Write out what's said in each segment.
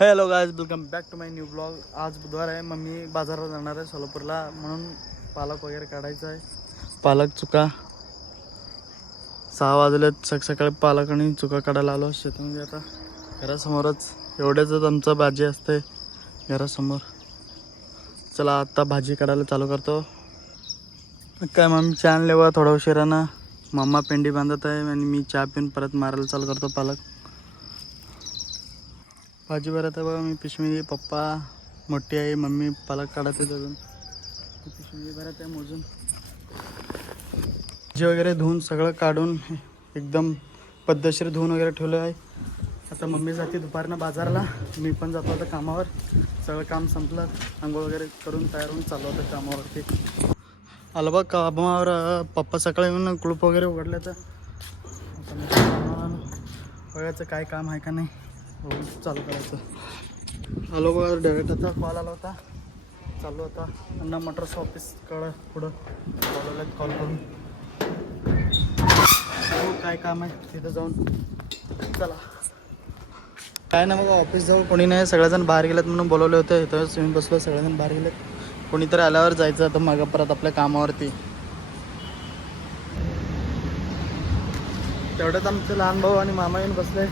Hello guys, welcome back to my new blog. आज बुधवार आहे. मम्मी बाजारात जाणार आहे सोलापूरला, म्हणून पालक वगैरे काढायचा आहे. पालक चुका 6 वाजलेत. सकाळी पालक आणि चुका काढायला आलो शेतामध्ये. आता घरासमोरच एवढ्याच आमचं भाजी असते घरासमोर. चला आता भाजी काढायला चालू करतो. काय मम्मी चहा आणले बघा थोडा उशिरानं. मम्मा पेंडी बांधत आहे आणि मी चहा पिऊन परत मारायला चालू करतो पालक. भाजी भरत आहे बघा मी पिशवी. पप्पा मोठी आहे, मम्मी पालक काढत आहे अजून. पिशवी भरत आहे मोजून. भाजी वगैरे धुवून सगळं काढून एकदम पद्धतशीर धुवून वगैरे ठेवलं आहे. आता मम्मी जाते दुपारनं बाजारला, मी पण जातो आता कामावर. सगळं काम संपलं, आंघोळ वगैरे करून तयार होऊन चालू होतं कामावरती. आलं बघ कामावर. पप्पा सकाळी येऊन कुलूप वगैरे उघडलं तर बघायचं काय काम आहे का नाही, बघून चालू करायचं. आलो बघा डायरेक्ट. आता कॉल आला होता, चालू होता अण्णा मोटर्स ऑफिसकडं पुढं बोलवलं कॉल करून. काय काम आहे तिथं जाऊन चला. काय ना बघा, ऑफिस जवळ कोणी नाही, सगळेजण बाहेर गेलेत म्हणून बोलवले होते. इथं मी बसलो, सगळेजण बाहेर गेलेत. कोणीतरी आल्यावर जायचं आता मागं परत आपल्या कामावरती. तेवढ्यात आमचे लहान भाऊ आणि मामा येऊन बसले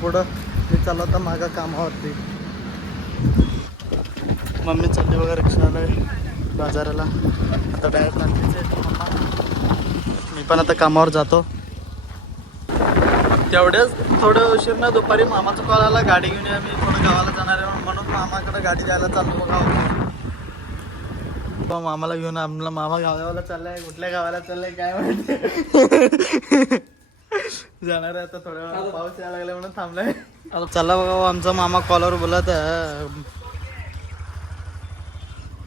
पुढं. मी चाललो होता मागं कामावरती. मम्मी चालली बघा रिक्षाला बाजाराला. आता डायरेक्ट लागलीच आहे मम्मा. मी पण आता कामावर जातो. तेवढ्याच थोडं उशीर ना दुपारी मामाचा कॉल आला, गाडी घेऊन या, मी थोडं गावाला जाणार आहे म्हणून मामाकडे गाडी द्यायला चाललो बघा. मामाला घेऊन आपला मामा गावाला चाललाय. कुठल्या गावाला चाललाय काय माहिती. जाणार आहे आता थोड्या वेळा. पाऊस यायला लागला म्हणून थांबलाय. आता चला बघा, आमचा मामा कॉलवर बोलत आहे.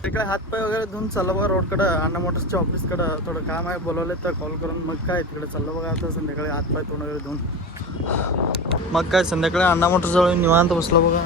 तिकडे हातपाय वगैरे धुवून चाललं बघा रोडकडं, अण्णा मोटर्सच्या ऑफिसकडं. थोडं काम आहे, बोलवले तर कॉल करून. मग काय तिकडे चाललं बघा आता संध्याकाळी हातपाय तोंड वगैरे धुवून. मग काय संध्याकाळी अण्णा मोटर्सजवळ निवांत बसलो बघा.